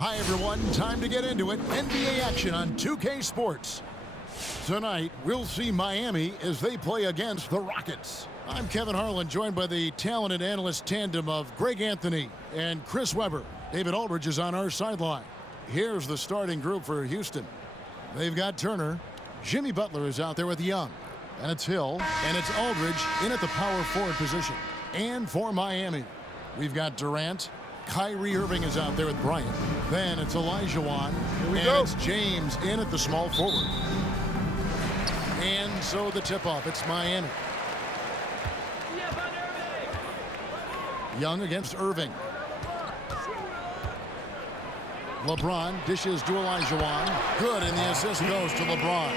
Hi, everyone. Time to get into it. NBA action on 2K Sports. Tonight, we'll see Miami as they play against the Rockets. I'm Kevin Harlan, joined by the talented analyst tandem of Greg Anthony and Chris Webber. David Aldridge is on our sideline. Here's the starting group for Houston. They've got Turner. Jimmy Butler is out there with Young. And it's Hill. And it's Aldridge in at the power forward position. And for Miami, we've got Durant. Kyrie Irving is out there with Bryant. Then it's Olajuwon. And it's James in at the small forward. And so the tip-off, it's Miami. Young against Irving. LeBron dishes to Olajuwon. Good, and the assist goes to LeBron.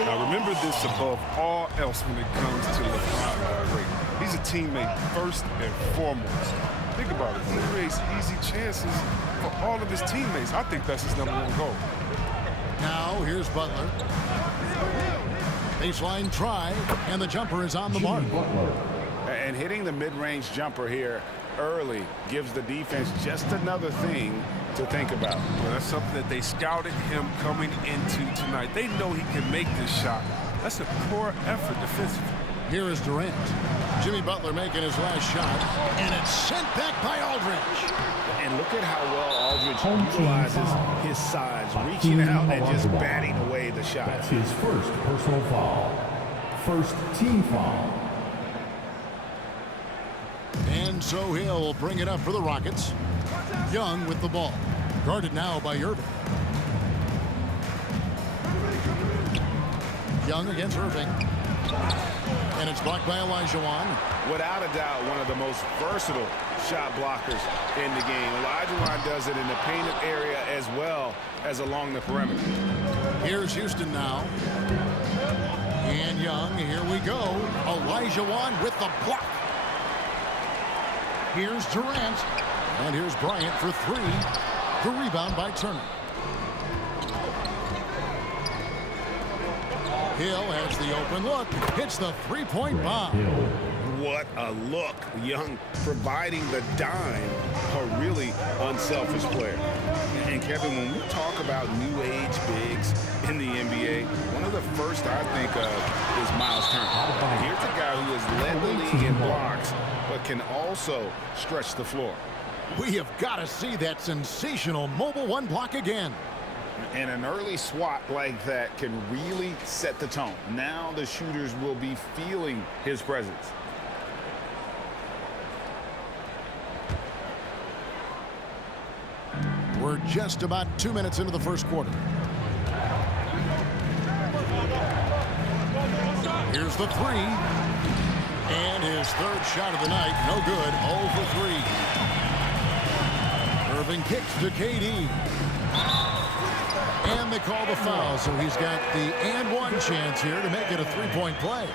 Now remember this above all else when it comes to LeBron. He's a teammate first and foremost. Think about it. He creates easy chances for all of his teammates. I think that's his #1 goal. Now here's Butler. Baseline try, and the jumper is on the mark. And hitting the mid-range jumper here early gives the defense just another thing to think about. Well, that's something that they scouted him coming into tonight. They know he can make this shot. That's a poor effort defensively. Here is Durant. Jimmy Butler making his last shot, and it's sent back by Aldridge. And look at how well Aldridge utilizes his size, reaching out and just batting away the shot. That's his first personal foul. First team foul. And so he'll bring it up for the Rockets. Young with the ball. Guarded now by Irving. Young against Irving. And it's blocked by Olajuwon. Without a doubt, one of the most versatile shot blockers in the game. Olajuwon does it in the painted area as well as along the perimeter. Here's Houston now. And Young, here we go. Olajuwon with the block. Here's Durant. And here's Bryant for three. The rebound by Turner. Hill has the open look. Hits the three-point bomb. What a look. Young providing the dime. A really unselfish player. And Kevin, when we talk about new age bigs in the NBA, one of the first I think of is Miles Turner. Here's a guy who has led the league in blocks, but can also stretch the floor. We have got to see that sensational mobile one block again. And an early swat like that can really set the tone. Now the shooters will be feeling his presence. We're just about 2 minutes into the first quarter. Here's the three. And his third shot of the night, no good, 0 for 3. Irving kicks to KD. And they call the foul, so he's got the and one chance here to make it a three-point play.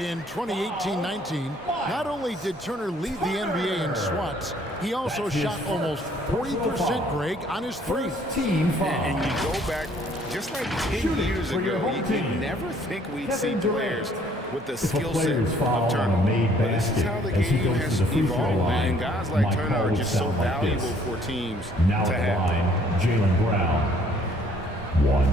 In 2018-19, not only did Turner lead the NBA in swats, he also shot almost 40%, Greg, on his three. And you go back just like 10 years ago, you'd never think we'd see players with the skill set of Turner. But this is how the game has evolved, and guys like Turner are just so valuable for teams now to have. Line, Jaylen Brown. 1.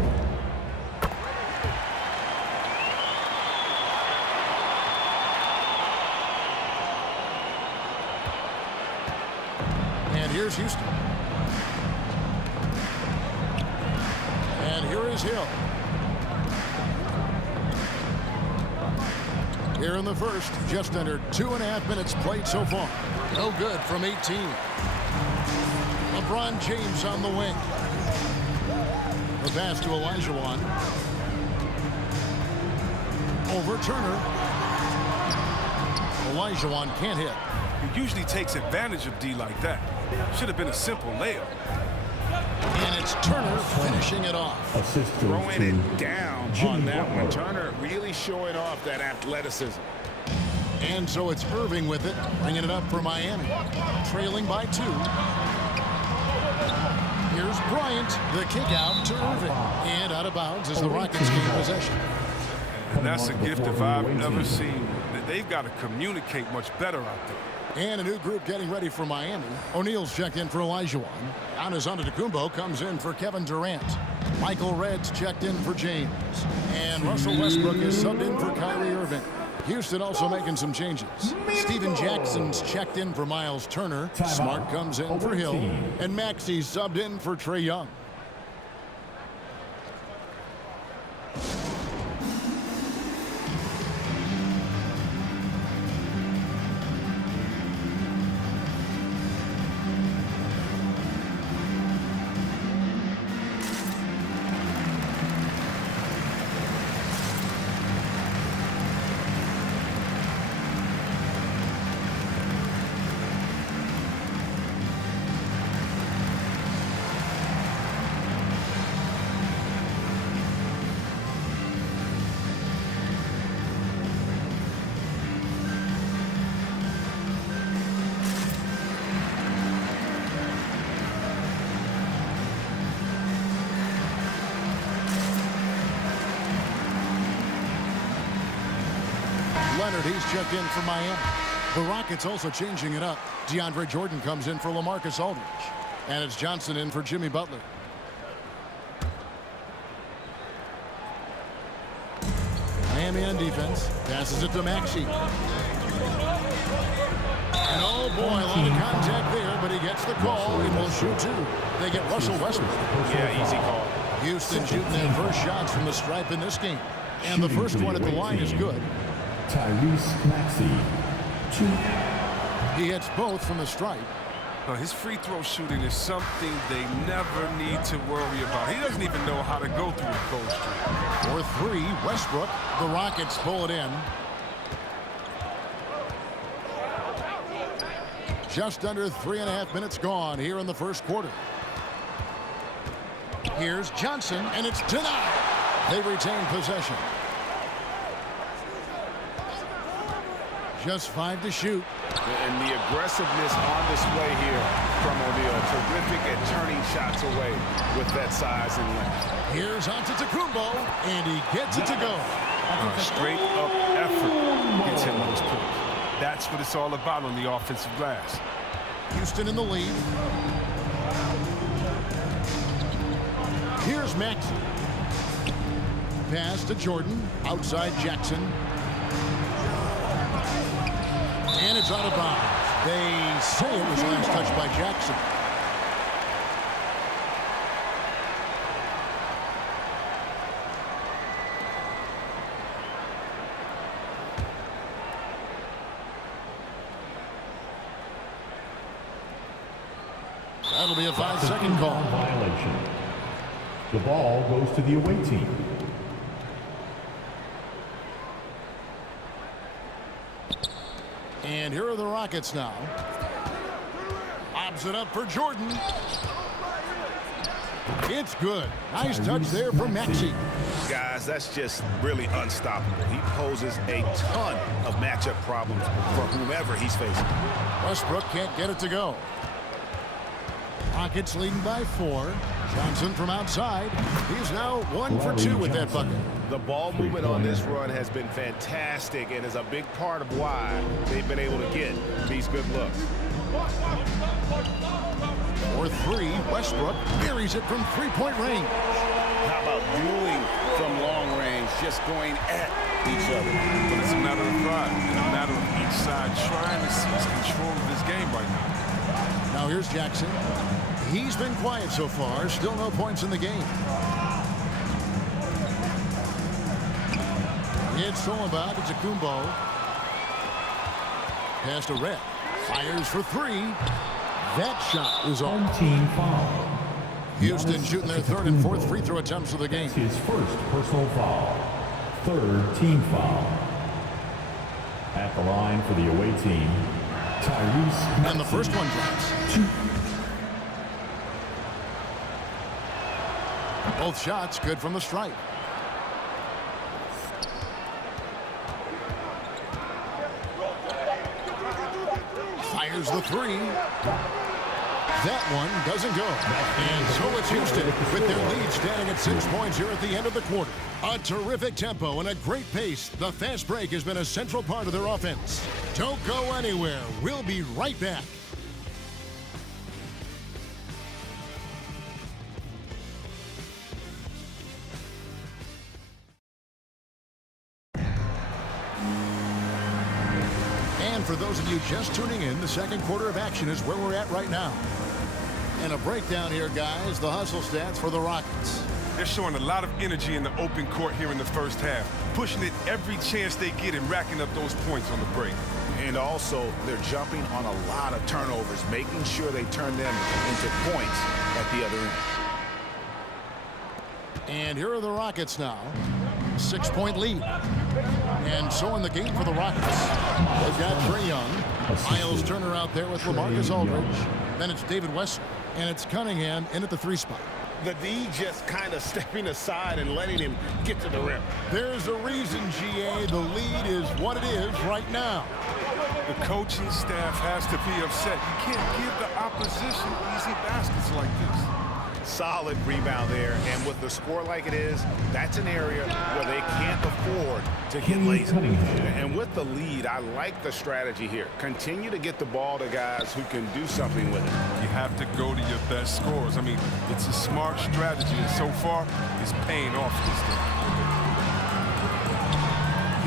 And here's Houston. And here is Hill. Here in the first, just under 2.5 minutes played so far. No good from 18. LeBron James on the wing. The pass to Olajuwon. Over Turner. Olajuwon can't hit. He usually takes advantage of D like that. Should have been a simple layup. And it's Turner finishing it off. Throwing it down on that one. Turner really showing off that athleticism. And so it's Irving with it, bringing it up for Miami. Trailing by 2. Here's Bryant, the kick out to Irving. And out of bounds as the Rockets gain possession. And that's a gift if I've ever seen. They've got to communicate much better out there. And a new group getting ready for Miami. O'Neal's checked in for Olajuwon. Giannis Antetokounmpo comes in for Kevin Durant. Michael Redd's checked in for James. And Russell Westbrook is subbed in for Kyrie Irving. Houston also making some changes. Steven Jackson's checked in for Miles Turner. Smart comes in for Hill. And Maxey's subbed in for Trae Young. Leonard, he's checked in for Miami. The Rockets also changing it up. DeAndre Jordan comes in for LaMarcus Aldridge. And it's Johnson in for Jimmy Butler. Miami on defense. Passes it to Maxey. And oh boy, a lot of contact there, but he gets the call and will shoot two. They get Russell Westbrook. Yeah, easy call. Houston shooting their first shots from the stripe in this game. And the first one at the line is good. Tyrese Maxey, 2. He hits both from the stripe. His free throw shooting is something they never need to worry about. He doesn't even know how to go through a cold streak. For 3, Westbrook. The Rockets pull it in. Just under 3.5 minutes gone here in the first quarter. Here's Johnson, and it's denied. They retain possession. Just 5 to shoot. And the aggressiveness on display here from O'Neal. Terrific at turning shots away with that size and length. Here's Antetokounmpo, and he gets it to go. Straight up effort gets him those points. That's what it's all about on the offensive glass. Houston in the lead. Here's Maxey. Pass to Jordan. Outside Jackson. And it's out of bounds. They say it was last touched by Jackson. That'll be a 5-second call. Violation. The ball goes to the away team. And here are the Rockets now. Lobs it up for Jordan. It's good. Nice touch there from Maxey. Guys, that's just really unstoppable. He poses a ton of matchup problems for whomever he's facing. Westbrook can't get it to go. Rockets leading by 4. Johnson from outside. He's now 1 for 2 with that bucket. The ball movement on this run has been fantastic and is a big part of why they've been able to get these good looks. For 3, Westbrook buries it from 3-point range. How about dueling from long range, just going at each other? But it's a matter of pride and a matter of each side trying to seize control of this game right now. Now here's Jackson. He's been quiet so far. Still no points in the game. It's stolen by Antetokounmpo. Pass to Red. Fires for 3. That shot is on. Team foul. Houston shooting their 3rd and 4th free throw attempts of the game. His first personal foul. 3rd team foul. At the line for the away team, Tyrese Maxey. And the first one drops. 2. Both shots good from the stripe. Fires the 3. That one doesn't go. And so it's Houston with their lead standing at 6 points here at the end of the quarter. A terrific tempo and a great pace. The fast break has been a central part of their offense. Don't go anywhere. We'll be right back. And for those of you just tuning in, the second quarter of action is where we're at right now. And a breakdown here, guys. The hustle stats for the Rockets. They're showing a lot of energy in the open court here in the first half, pushing it every chance they get and racking up those points on the break. And also, they're jumping on a lot of turnovers, making sure they turn them into points at the other end. And here are the Rockets now. 6-point lead. And so in the game for the Rockets, they've got Trae Young, Miles Turner out there with LaMarcus Aldridge. Then it's David Westbrook, and it's Cunningham in at the 3 spot. The D just kind of stepping aside and letting him get to the rim. There's a reason, GA, the lead is what it is right now. The coaching staff has to be upset. You can't give the opposition easy baskets like this. Solid rebound there, and with the score like it is, that's an area where they can't afford to get lazy. And with the lead, I like the strategy here. Continue to get the ball to guys who can do something with it. You have to go to your best scorers. I mean, it's a smart strategy, and so far, it's paying off this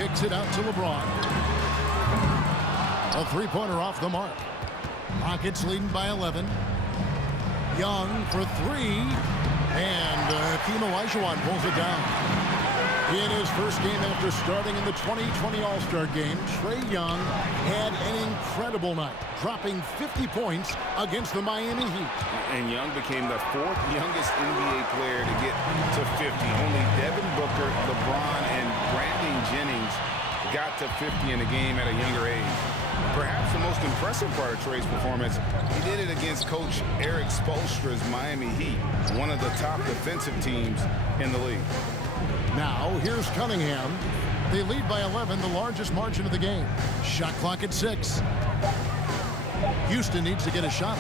game. Kicks it out to LeBron. A 3-pointer off the mark. Rockets leading by 11. Young for 3, and Hakeem Olajuwon pulls it down. In his first game after starting in the 2020 All-Star Game, Trae Young had an incredible night, dropping 50 points against the Miami Heat. And Young became the 4th youngest NBA player to get to 50. Only Devin Booker, LeBron, and Brandon Jennings got to 50 in the game at a younger age. Perhaps the most impressive part of Trae's performance, he did it against Coach Eric Spoelstra's Miami Heat, one of the top defensive teams in the league. Now, here's Cunningham. They lead by 11, the largest margin of the game. Shot clock at 6. Houston needs to get a shot.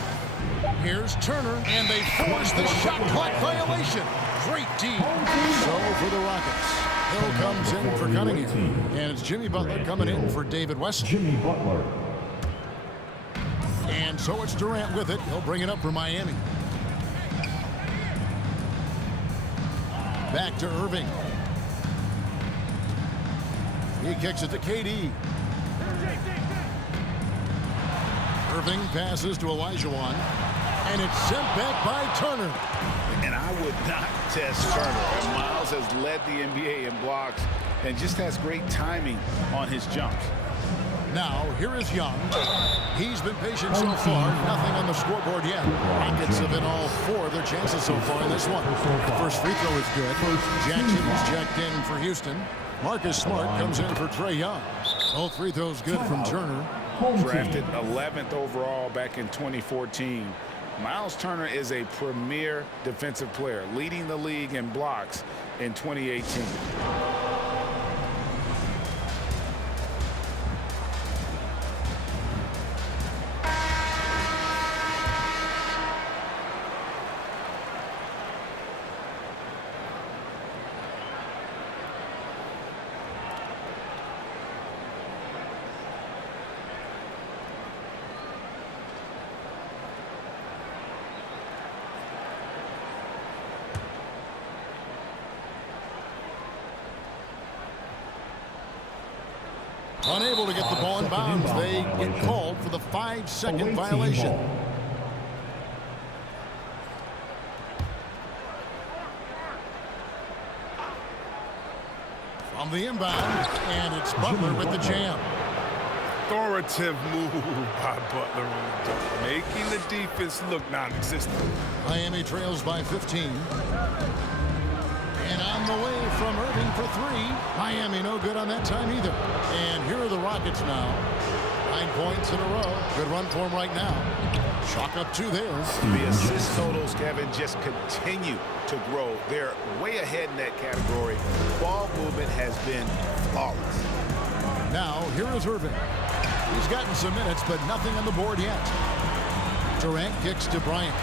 Here's Turner, and they force the shot clock violation. Great D. So for the Rockets. Hill comes in for Cunningham. And it's Jimmy Butler coming in for David Westbrook. Jimmy Butler. And so it's Durant with it. He'll bring it up for Miami. Back to Irving. He kicks it to KD. Irving passes to Olajuwon. And it's sent back by Turner. And I would not test Turner. And Miles has led the NBA in blocks and just has great timing on his jumps. Now, here is Young. He's been patient so far. Nothing on the scoreboard yet. Rockets have been all 4 of their chances so far in this one. The first free throw is good. Jackson is checked in for Houston. Marcus Smart comes in for Trae Young. All free throws good from Turner. Drafted 11th overall back in 2014. Miles Turner is a premier defensive player, leading the league in blocks in 2018. Unable to get the ball in bounds. They get called for the 5-second violation. From the inbound, and it's Butler with the jam. Authoritative move by Butler on the dunk, making the defense look non-existent. Miami trails by 15. And on the way from Irving for 3. Miami no good on that time either. And here are the Rockets now. 9 points in a row. Good run for them right now. Chalk up 2 there. The assist totals, Kevin, just continue to grow. They're way ahead in that category. Ball movement has been flawless. Now, here is Irving. He's gotten some minutes, but nothing on the board yet. Durant kicks to Bryant.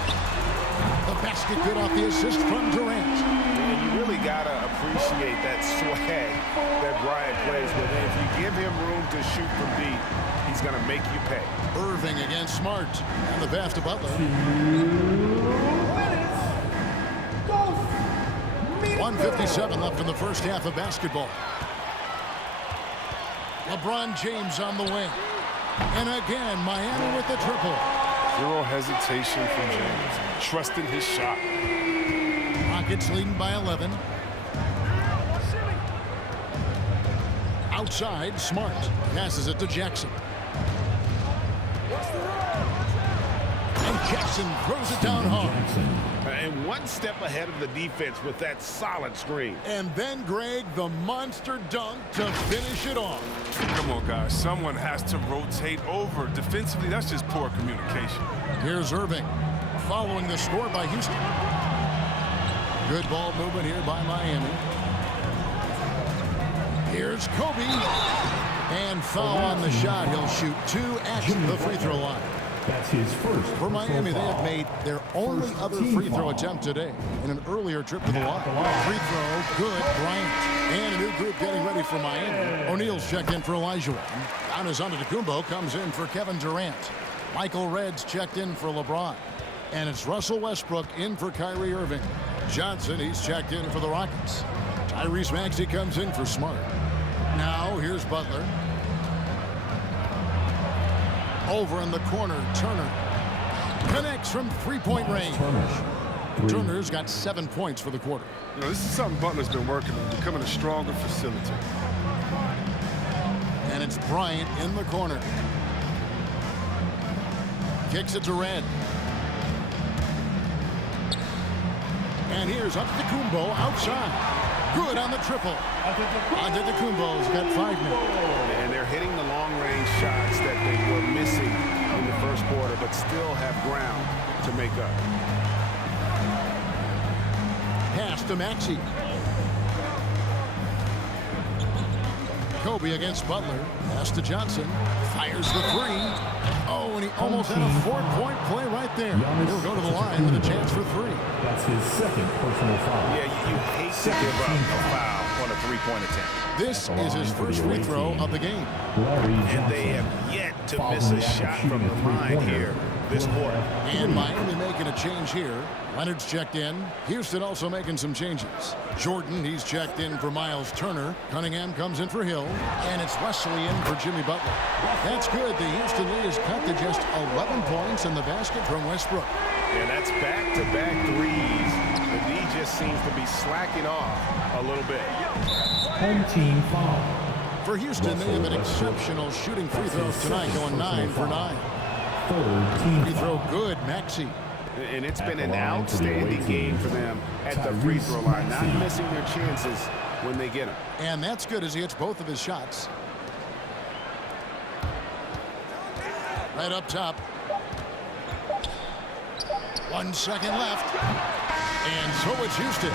The basket good off the assist from Durant. And you really got to appreciate that swag that Bryant plays with. And if you give him room to shoot from deep, he's going to make you pay. Irving against Smart. And the pass to Butler. 1:57 left in the first half of basketball. LeBron James on the wing. And again, Miami with the triple. Zero hesitation from James. Trusting his shot. Rockets leading by 11. Outside, Smart passes it to Jackson. And Jackson throws it down hard. And one step ahead of the defense with that solid screen. And then, Greg, the monster dunk to finish it off. Come on, guys. Someone has to rotate over. Defensively, that's just poor communication. Here's Irving following the score by Houston. Good ball movement here by Miami. Here's Kobe. And foul on the shot. He'll shoot 2 at the free throw line. That's his first. For Miami, they have made their only other free throw attempt today in an earlier trip to the line. Free throw, good, Bryant. And a new group getting ready for Miami. O'Neal's checked in for Elijah. Giannis Antetokounmpo comes in for Kevin Durant. Michael Redd's checked in for LeBron. And it's Russell Westbrook in for Kyrie Irving. Johnson, he's checked in for the Rockets. Tyrese Maxey comes in for Smart. Now, here's Butler. Over in the corner, Turner. Connects from three-point range. Turner's got 7 points for the quarter. You know, this is something Butler's been working on, becoming a stronger facilitator. And it's Bryant in the corner. Kicks it to Red. And here's Antetokounmpo outside. Good on the triple. Antetokounmpo's got 5 now. And they're hitting the long-range shots that they were missing in the first quarter, but still have ground to make up. Pass to Maxey. Kobe against Butler. Pass to Johnson. Fires the 3. Oh, and he almost had a 4-point play right there. He'll go to the line with a chance for 3. That's his second personal foul. Yeah, you hate to give up a foul on a 3-point attempt. This is his first free throw of the game. And they have yet to miss a shot from the line here this quarter. And Miami making a change here. Leonard's checked in. Houston also making some changes. Jordan, he's checked in for Miles Turner. Cunningham comes in for Hill. And it's Wesley in for Jimmy Butler. That's good. The Houston lead is cut to just 11 points in the basket from Westbrook. And that's back-to-back threes. The D just seems to be slacking off a little bit. Home team foul. For Houston, they have an exceptional shooting free throws tonight, going 9 for 9. Third team Free throw good, Maxey. And it's been an outstanding game for them at the free throw line, not missing their chances when they get them. And that's good as he hits both of his shots. Right up top. 1 second left. And so it's Houston.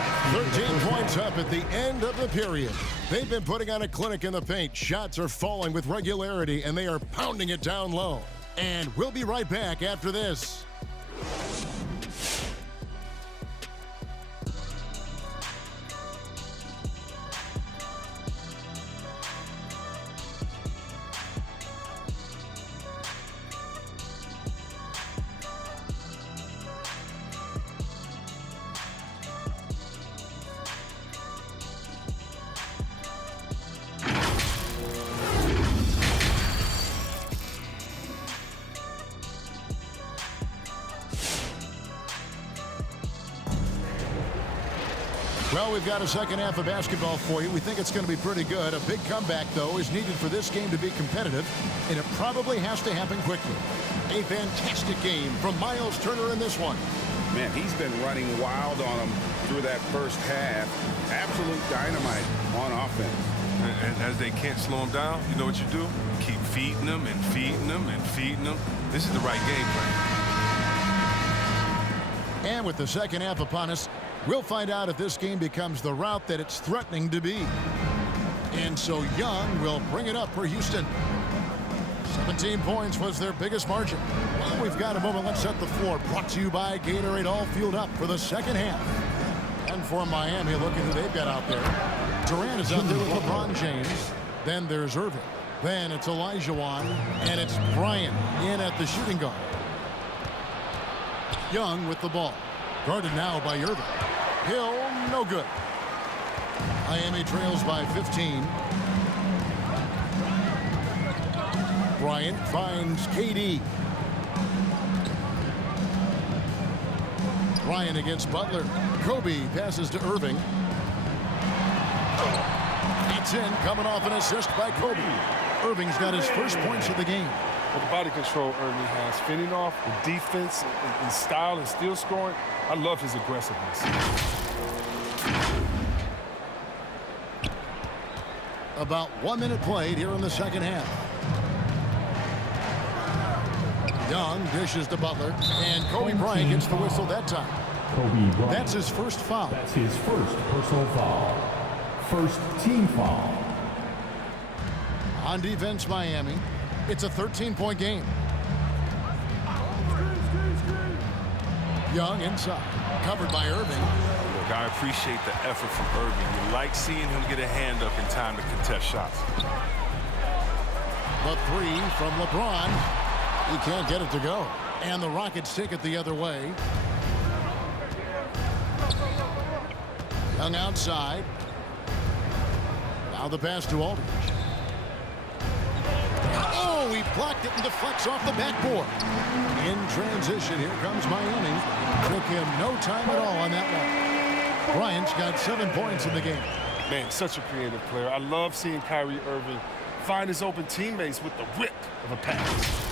13 points up at the end of the period. They've been putting on a clinic in the paint. Shots are falling with regularity, and they are pounding it down low. And we'll be right back after this. Well, we've got a second half of basketball for you. We think it's going to be pretty good. A big comeback, though, is needed for this game to be competitive, and it probably has to happen quickly. A fantastic game from Miles Turner in this one. Man, he's been running wild on them through that first half. Absolute dynamite on offense. And as they can't slow him down, you know what you do? Keep feeding them and feeding them and feeding them. This is the right game plan. And with the second half upon us, we'll find out if this game becomes the route that it's threatening to be. And so Young will bring it up for Houston. 17 points was their biggest margin. Well, we've got a moment. Let's set the floor. Brought to you by Gatorade. All fueled up for the second half. And for Miami, look at who they've got out there. Durant is out there with LeBron James. Then there's Irving. Then it's Olajuwon. And it's Bryant in at the shooting guard. Young with the ball. Guarded now by Irving. Hill, no good. Miami trails by 15. Bryant finds KD. Bryant against Butler. Kobe passes to Irving. It's in, coming off an assist by Kobe. Irving's got his first points of the game. Well, the body control Irving has, fending off the defense and style and still scoring. I love his aggressiveness. About 1 minute played here in the second half. Young dishes to Butler, and Kobe Bryant gets the whistle that time. Kobe Bryant. That's his first foul. That's his first personal foul. First team foul. On defense, Miami. It's a 13-point game. Young inside, covered by Irving. Look, I appreciate the effort from Irving. You like seeing him get a hand up in time to contest shots. The three from LeBron. He can't get it to go. And the Rockets take it the other way. Young outside. Now the pass to Aldridge. Oh, he blocked it and deflects off the backboard. In transition, here comes Miami. Took him no time at all on that one. Bryant's got 7 points in the game. Man, such a creative player. I love seeing Kyrie Irving find his open teammates with the whip of a pass.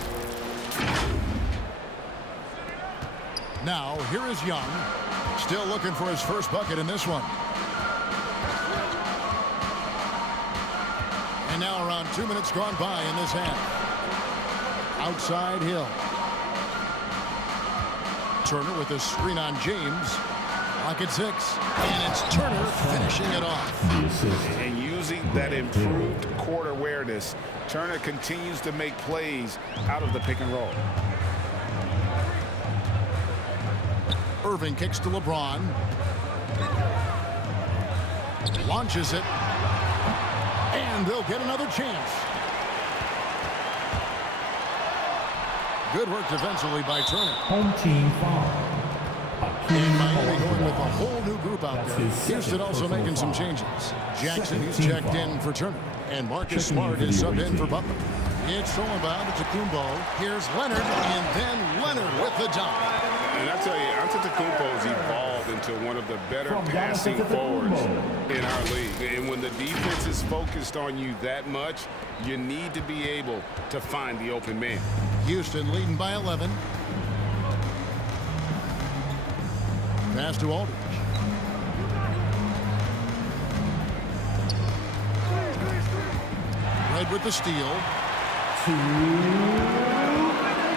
Now, here is Young. Still looking for his first bucket in this one. And now around 2 minutes gone by in this half. Outside Hill. Turner with a screen on James. Clock at 6. And it's Turner finishing it off. And using that improved court awareness, Turner continues to make plays out of the pick and roll. Irving kicks to LeBron. Launches it. And they'll get another chance. Good work defensively by Turner. Home team foul. And Miami going with a whole new group out there. Houston also making some changes. Jackson, he's checked in for Turner. And Marcus Smart is subbed in for Butler. It's all about Antetokounmpo. Here's Leonard, and then Leonard with the dunk. And I tell you, Antetokounmpo's evolved into one of the better passing forwards in our league. And when the defense is focused on you that much, you need to be able to find the open man. Houston leading by 11. Pass to Aldridge. Red with the steal.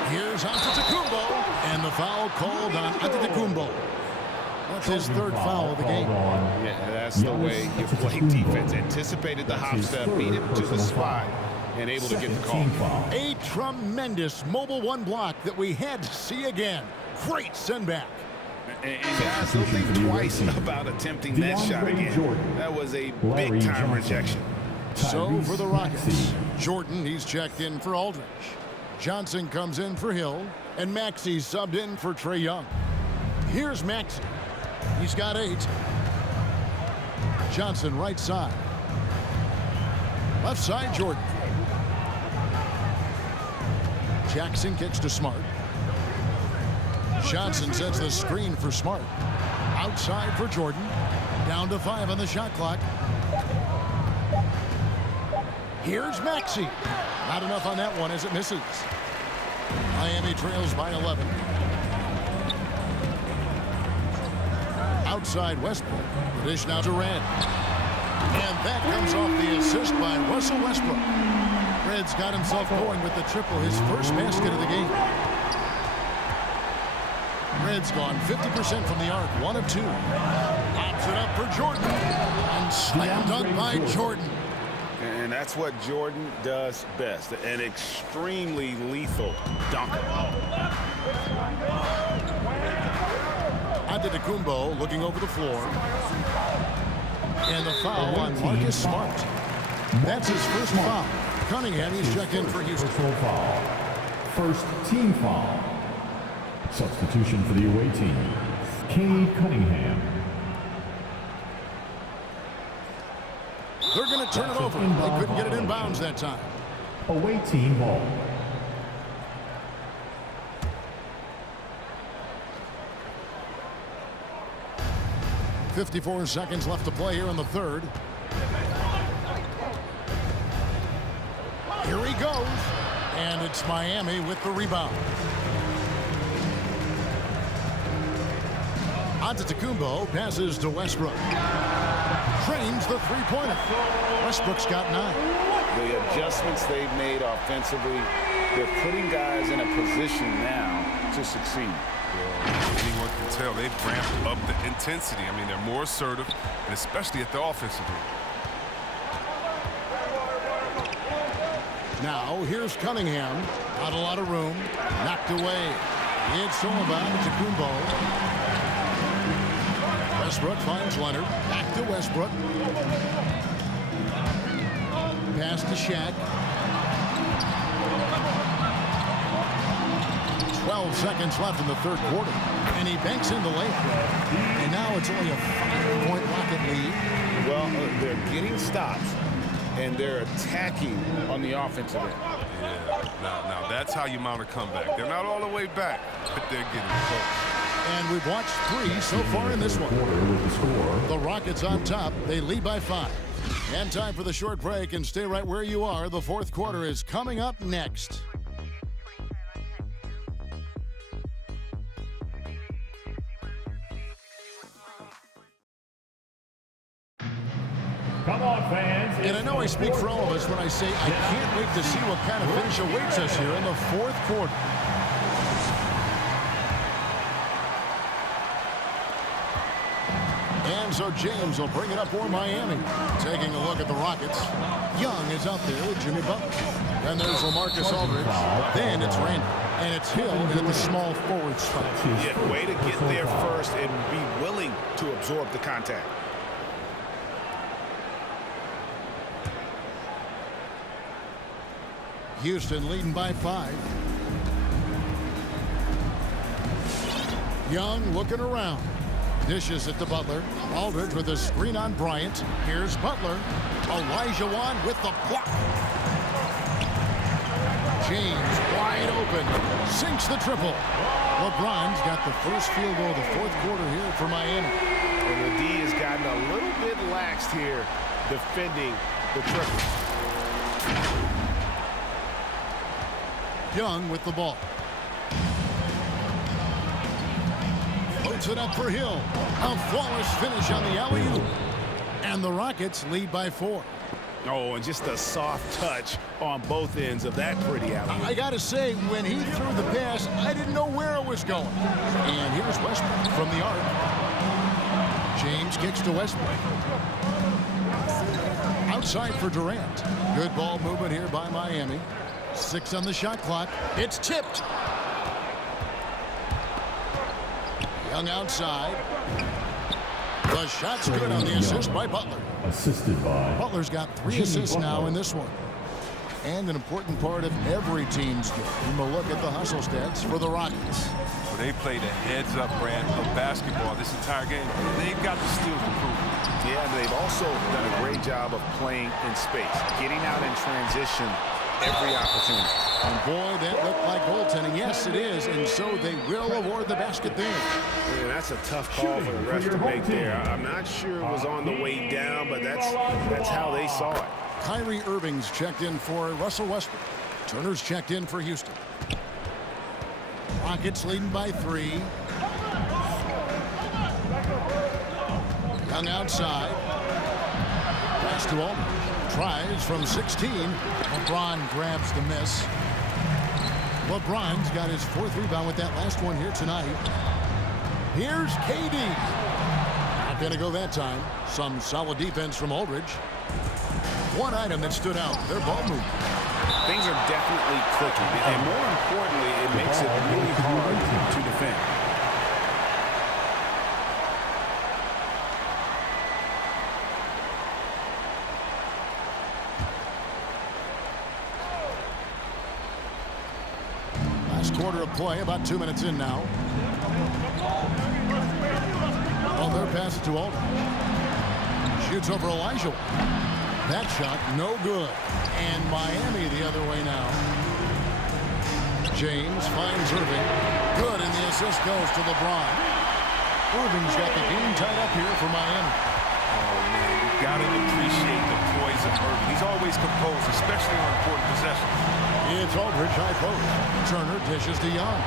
Here's Antetokounmpo. And the foul called on Antetokounmpo. That's his third foul of the game. Yeah, that's the way you play defense. Anticipated the hop step, beat him to the spot, and able to get the call. A tremendous mobile one block that we had to see again. Great send back. And guys, don't think twice about attempting that shot again. That was a big-time rejection. So for the Rockets, Jordan, he's checked in for Aldridge. Johnson comes in for Hill, and Maxey's subbed in for Trae Young. Here's Maxey. He's got 8. Johnson right side. Left side, Jordan. Jackson kicks to Smart. Johnson sets the screen for Smart. Outside for Jordan. Down to 5 on the shot clock. Here's Maxey. Not enough on that one as it misses. Miami trails by 11. Outside Westbrook. The dish now to Red. And that comes off the assist by Russell Westbrook. Red's got himself going with the triple, his first basket of the game. Red's gone 50% from the arc, 1 of 2. Pops it up for Jordan. And slam dunk by Jordan. And that's what Jordan does best, an extremely lethal dunker. Antetokounmpo looking over the floor. And the foul on Marcus Smart. That's his first foul. Cunningham, he's checked in for Houston. Personal foul. First team foul. Substitution for the away team. Cade Cunningham. They're going to turn it over. They couldn't get it in bounds that time. Away team ball. .54 seconds left to play here in the third. Here he goes. And it's Miami with the rebound. Antetokounmpo passes to Westbrook. Trains the three-pointer. Westbrook's got 9. The adjustments they've made offensively, they're putting guys in a position now to succeed. Anyone can tell they've ramped up the intensity. I mean, they're more assertive, and especially at the offensive end. Now, here's Cunningham. Not a lot of room. Knocked away. It's all about Antetokounmpo. Westbrook finds Leonard. Back to Westbrook. Pass to Shaq. 12 seconds left in the third quarter. And he banks in the layup. And now it's only a 5-point Rocket lead. Well, they're getting stops, and they're attacking on the offensive end. Yeah, now that's how you mount a comeback. They're not all the way back, but they're getting close. And we've watched 3 so far in this one. The Rockets on top. They lead by 5. And time for the short break, and stay right where you are. The fourth quarter is coming up next. Come on, fans. And I know I speak for all of us when I say I can't wait to see what kind of finish awaits us here in the fourth quarter. And so James will bring it up for Miami. Taking a look at the Rockets. Young is out there with Jimmy Butler. And there's LaMarcus Aldridge. Then it's Randall. And it's Hill in the small forward spot. Yeah, way to get there first and be willing to absorb the contact. Houston leading by 5. Young looking around. Dishes it to Butler. Aldridge with a screen on Bryant. Here's Butler. Elijah Wan with the block. James wide open. Sinks the triple. LeBron's got the first field goal of the fourth quarter here for Miami. And the D has gotten a little bit laxed here defending the triple. Young with the ball. Floats it up for Hill. A flawless finish on the alley-oop. And the Rockets lead by 4. Oh, and just a soft touch on both ends of that pretty alley-oop. I got to say, when he threw the pass, I didn't know where it was going. And here's Westbrook from the arc. James kicks to Westbrook. Outside for Durant. Good ball movement here by Miami. 6 on the shot clock. It's tipped. Young outside. The shot's good on the assist by Butler. Assisted by Butler's got 3 assists now in this one. And an important part of every team's game. We'll look at the hustle stats for the Rockets. Well, they played a heads-up brand of basketball this entire game. They've got the skills to prove it. Yeah, they've also done a great job of playing in space, getting out in transition every opportunity. And boy, that looked like goaltending. Yes, it is, and so they will award the basket there. Man, that's a tough call for the rest to make there. I'm not sure it was on the way down, but that's how they saw it. Kyrie Irving's checked in for Russell Westbrook. Turner's checked in for Houston. Rockets leading by 3. Young outside. Pass to Aldridge. Tries from 16. LeBron grabs the miss. LeBron's got his 4th rebound with that last one here tonight. Here's KD. Not going to go that time. Some solid defense from Aldridge. one item that stood out, their ball movement. Things are definitely clicking, and more importantly, it makes it really hard to defend. Last quarter of play, about 2 minutes in now. Well, their pass it to Aldridge. Shoots over Elijah. That shot, no good. And Miami the other way now. James finds Irving. Good, and the assist goes to LeBron. Irving's got the game tied up here for Miami. Oh, man, you got to appreciate the poise of Irving. He's always composed, especially on important possessions. It's Aldridge high post. Turner dishes to Young.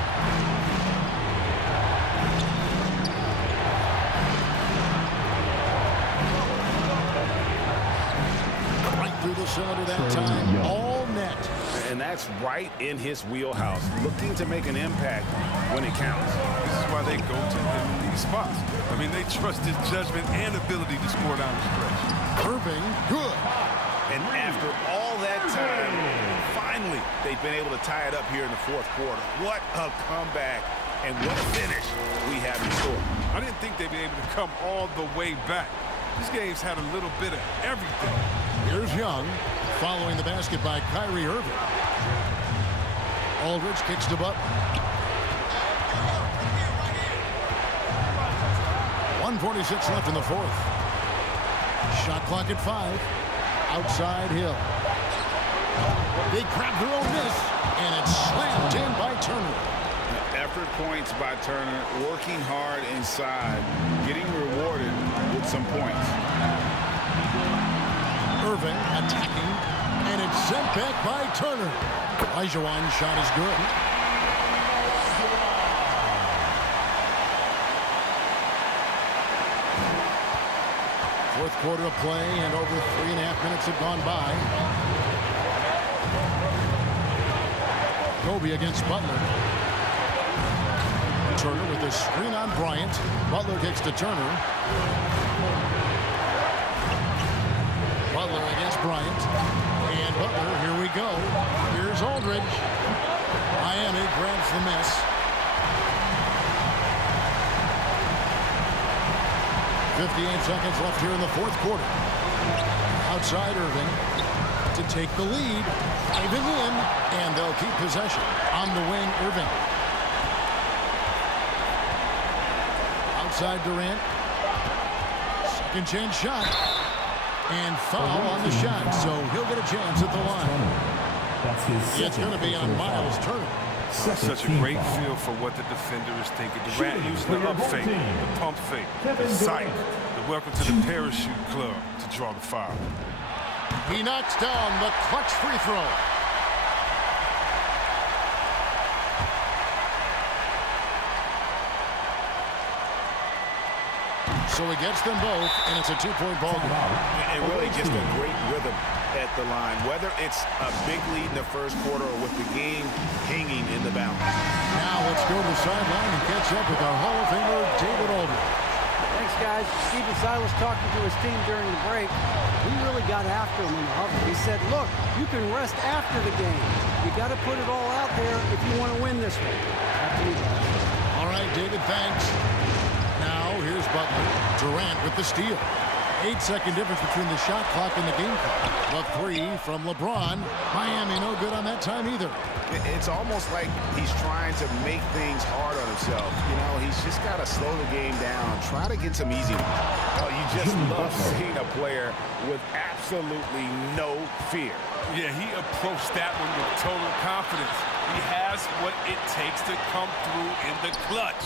Through the cylinder that time, all net. And that's right in his wheelhouse, looking to make an impact when it counts. This is why they go to him in these spots. I mean, they trust his judgment and ability to score down the stretch. Irving, good. And after all that time, finally, they've been able to tie it up here in the fourth quarter. What a comeback and what a finish we have in store. I didn't think they'd be able to come all the way back. This game's had a little bit of everything. Here's Young, following the basket by Kyrie Irving. Aldridge kicks to Butler. 1:46 left in the fourth. Shot clock at 5. Outside Hill. They grab their own miss, and it's slammed in by Turner. Effort points by Turner, working hard inside, getting rewarded with some points. Irving attacking, and it's sent back by Turner. Elijah's shot is good. Fourth quarter of play, and over 3.5 minutes have gone by. Kobe against Butler. Turner with a screen on Bryant. Butler kicks to Turner. Butler against Bryant. And Butler, here we go. Here's Aldridge. Miami grabs the miss. 58 seconds left here in the fourth quarter. Outside Irving to take the lead. Diving in, and they'll keep possession. On the wing, Irving. Outside Durant. Second chance shot. And foul on the shot, so he'll get a chance at the line. It's going to be on Miles Turner. Such a great feel for what the defender is thinking. Durant using the up fake, the pump fake, the psych, the welcome to the parachute club to draw the foul. He knocks down the clutch free throw. So he gets them both, and it's a two-point ball game. And really just a great rhythm at the line, whether it's a big lead in the first quarter or with the game hanging in the balance. Now let's go to the sideline and catch up with our Hall of Famer, David Aldridge. Thanks, guys. Stephen Silas talking to his team during the break. He really got after him in the huddle. He said, look, you can rest after the game. You got to put it all out there if you want to win this one. Back to you guys. All right, David, thanks. Now here's Butler. Durant with the steal. 8-second difference between the shot clock and the game clock. The three from LeBron. Miami no good on that time either. It's almost like he's trying to make things hard on himself. You know, he's just got to slow the game down. Try to get some easy ones. Oh, you just love seeing a player with absolutely no fear. Yeah, he approached that one with total confidence. He has what it takes to come through in the clutch.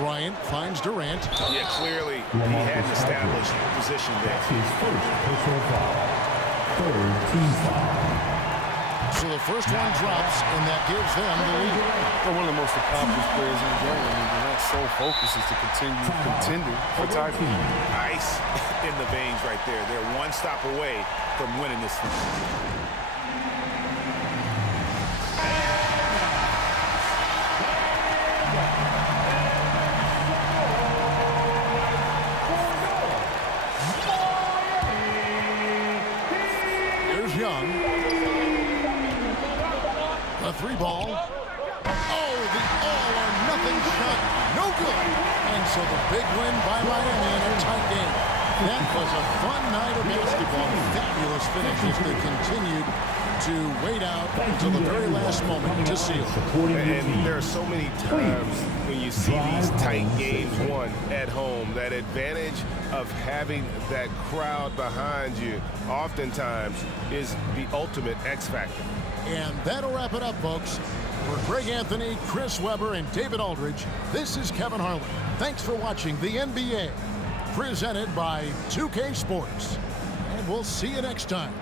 Bryant finds Durant. Yeah, clearly he had an established position there. That's his first personal foul. Third team foul. So the first one drops, and that gives them the lead. They're one of the most accomplished players in the game. I mean, Durant's sole focus is to continue contending for titles. Ice in the veins right there. They're one stop away from winning this thing. good. And so the big win by Miami in a tight game. That was a fun night of basketball. Fabulous finish as they continued to wait out until the very last moment to seal. And there are so many times when you see these tight games won at home, that advantage of having that crowd behind you oftentimes is the ultimate X factor. And that'll wrap it up, folks. For Greg Anthony, Chris Webber, and David Aldridge, this is Kevin Harlan. Thanks for watching the NBA, presented by 2K Sports. And we'll see you next time.